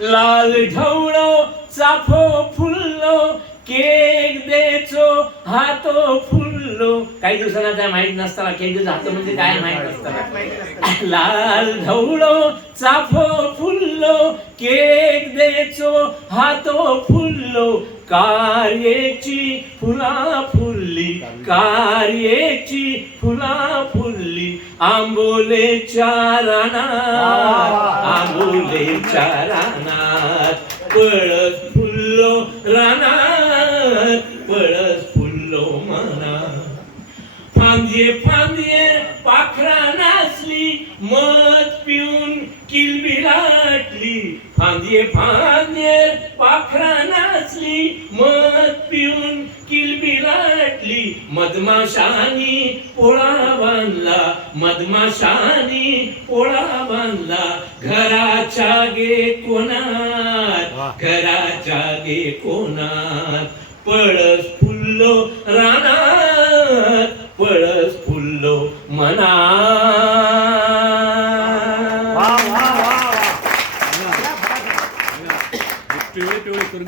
लाल ढवळो चाफो फुल्लो केक देचो हातो फुल्लो. काही दिवसांना काय माहित नसताना केक देचो हातो म्हणजे काय माहित नसताना. लाल ढवळो चाफो फुल्लो केक देचो हातो फुल्लो. कार्याची फुला फुलली कार्याची फुला फुलली. आंबोलेच्या रानात आंबोलेच्या रानात पळस फुल्लो रानात पळस फुल्लो मनात. फांदे फांदे पाखरा नाचली मध पिऊन किलबिलाटली. फांदे फांदे पाखरा नाचली मध पिऊन किलबिलाटली. मधमाशानी पोळा बांधला मधमाशानी पोळा बांधला. घराच्या गे कोणात घराच्या गे कोणात पळस फुल्लो रानात पळस फुल्लो मनात. पिवळे पिवळे करून